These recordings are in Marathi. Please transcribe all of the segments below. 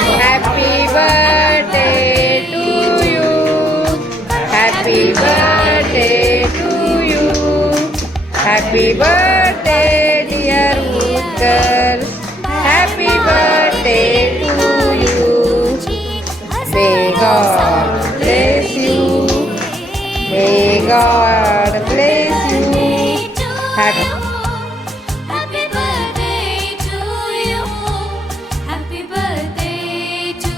Happy birthday to you. Happy birthday to you. Happy birthday dear Utkarsh. Happy birthday to you. May God bless you. May God bless you. Happy Happy birthday to you. Happy birthday to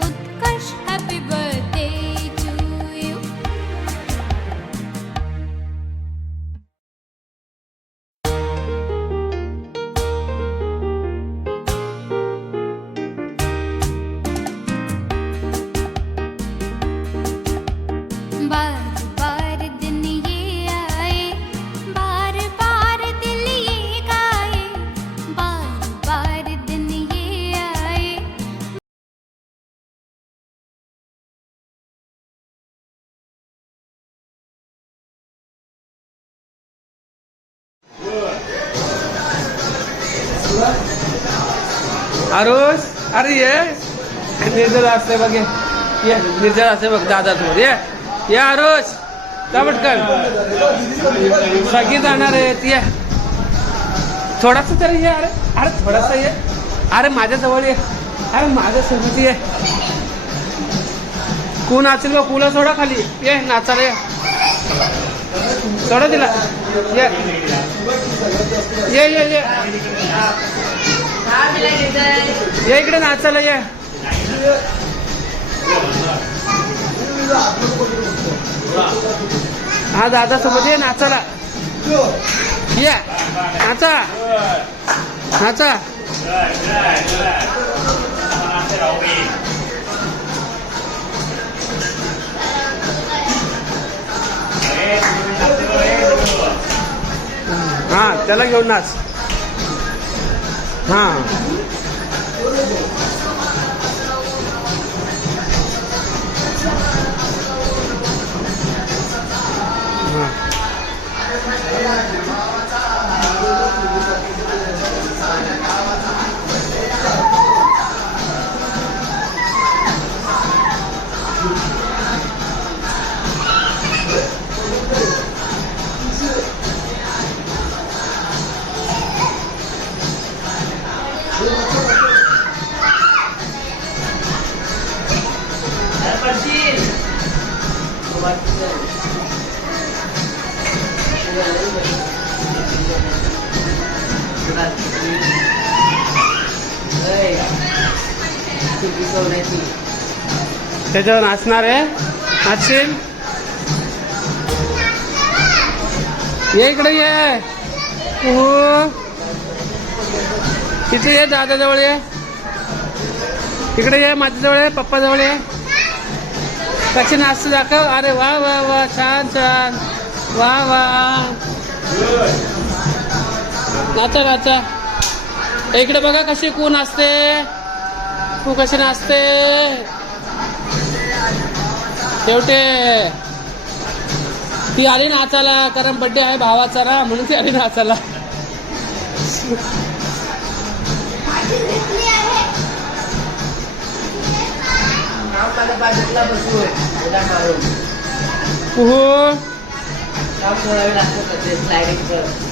Utkarsh. Happy birthday to you. बार बार दिन ये आए, बार बार दिल ये गाए, बार बार दिन ये आए. आरुष अरे ये निर्जल असते बघ ये निर्जल असते बघ दादा तू ये आरुष का पटकन सगळी जाणार आहेत ये थोडासा तरी ये अरे अरे थोडासा ये अरे माझ्या जवळ ये अरे माझ्या सोबत ये कू नाचेल बघ कुला सोडा खाली ये नाचायला ये सोडा तिला ये ये ये ये ये इकडे नाचायला ये हा दादा सोबत ये नाचायला ये नाचा नाचा हा त्याला घेऊन नाच हा त्याच्यावर नाचणार आहे नाचशील ये इकडे ये इथे ये दादा जवळ ये इकडे ये माझ्या जवळ ये पप्पा जवळ ये कशी नाचतो दाखव अरे वा वा वा छान छान वा वा नाचा नाचा इकडे बघा कशी कू नाचते तू कशी नाचते शेवटे ती आली नाचायला कारण बड्डे आहे भावाचा ना म्हणून ती आली नाचायला स्लायडिंग